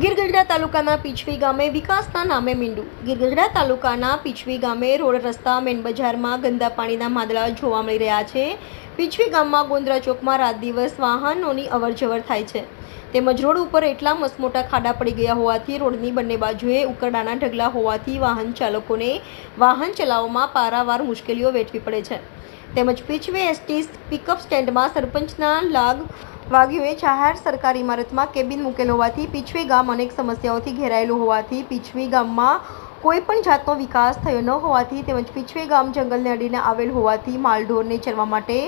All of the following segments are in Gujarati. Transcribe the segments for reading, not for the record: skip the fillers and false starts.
ગીરગઢડા તાલુકાના પીછવી ગામે વિકાસના નામે મીંડું. ગીરગઢડા તાલુકાના પીછવી ગામે રોડ રસ્તા મેન બજારમાં ગંદા પાણીના માંદડા જોવા મળી રહ્યા છે. પીછવી ગામમાં ગોંદરા ચોકમાં રાત દિવસ વાહનોની અવરજવર થાય છે, તેમજ રોડ ઉપર એટલા મસમોટા ખાડા પડી ગયા હોવાથી રોડની બંને બાજુએ ઉકરડાના ઢગલા હોવાથી વાહન ચાલકોને વાહન ચલાવવામાં પારાવાર મુશ્કેલીઓ વેઠવી પડે છે. તેમજ પીછવી એસટી પિકઅપ સ્ટેન્ડમાં સરપંચના વાઘીઓએ જાહેર સરકારી ઇમારતમાં કેબિન મૂકેલ હોવાથી પીછવી ગામ અનેક સમસ્યાઓથી ઘેરાયેલું હોવાથી પીછવી ગામમાં કોઈ પણ જાતનો વિકાસ થયો ન હોવાથી તેમજ પીછવી ગામ જંગલને અડીને આવેલ હોવાથી માલઢોરને ચરવા માટે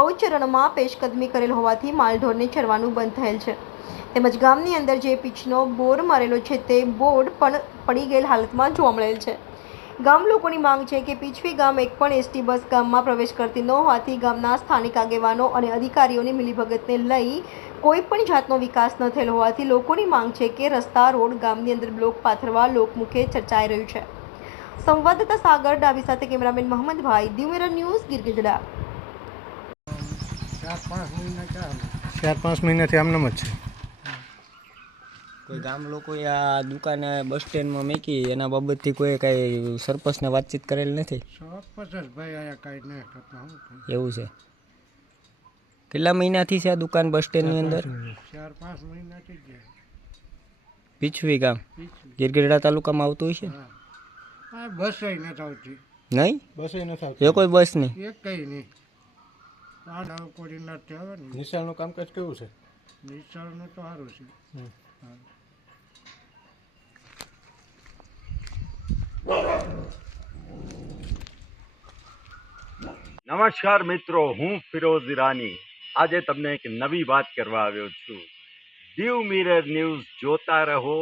ગૌચરણમાં પેશકદમી કરેલ હોવાથી માલઢોરને ચરવાનું બંધ થયેલ છે. તેમજ ગામની અંદર જે પીચનો બોર મારેલો છે તે બોર્ડ પણ પડી ગયેલ હાલતમાં જોવા મળેલ છે. ગામ લોકોની માંગ છે કે પીછવી ગામ એક પણ એસટી બસ ગામમાં પ્રવેશ કરતી ન હોવાથી ગામના સ્થાનિક આગેવાનો અને અધિકારીઓની મિલીભગતને લઈ કોઈ પણ જાતનો વિકાસ ન થયેલ હોવાથી લોકોની માંગ છે કે રસ્તા રોડ ગામની અંદર બ્લોક પાથરવા લોકમુખે ચર્ચાઈ રહ્યું છે. સંવાદદાતા સાગર ડાબી સાથે cameraman મોહમ્મદભાઈ, Diu mirror news, Gir Gadhada. 4-5 મહિનાથી આમનામ જ છે. કોઈ ગામ લોકોએ આ દુકાને બસ સ્ટેન્ડમાં મૂકી એના બાબતથી કોઈ કાંઈ સરપંચને વાતચીત કરેલ નથી? એવું છે. કેટલા મહિનાથી છે આ દુકાન બસ સ્ટેન્ડની અંદર? 4-5 મહિનાથી જ. પીછવી ગામ ગીરગઢડા તાલુકામાં આવતું હોય છે? હા, બસ નથી આવતી. નહીં? બસ નથી આવતી. એ કોઈ બસ નહીં? એક કંઈ નહીં. આ કોડીનાથી આવે ને. નિશાળનું કામકાજ કેવું છે? નિશાળનું તો સારું છે. નમસ્કાર મિત્રો, હું ફિરોઝ ઈરાની આજે તમને એક નવી વાત કરવા આવ્યો છું. દીવ મિરર ન્યૂઝ જોતા રહો,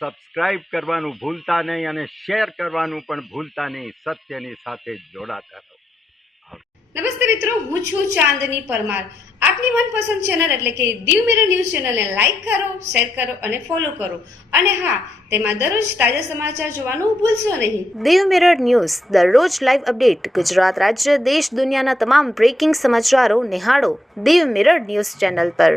સબસ્ક્રાઇબ કરવાનું ભૂલતા નહીં અને શેર કરવાનું પણ ભૂલતા નહીં. સત્યની સાથે જોડાતા રહો. નમસ્તે મિત્રો, હું છું ચાંદની પરમાર. આપની મનપસંદ ચેનલ એટલે કે દીવ મિરર ન્યૂઝ ચેનલને લાઈક કરો, શેર કરો અને ફોલો કરો. અને હા, તેમાં દરરોજ તાજા સમાચાર જોવાનું ભૂલશો નહીં. દીવ મિરર ન્યૂઝ દરરોજ લાઈવ અપડેટ ગુજરાત રાજ્ય, દેશ, દુનિયાના તમામ બ્રેકિંગ સમાચારો નિહાળો દીવ મિરર ન્યૂઝ ચેનલ પર.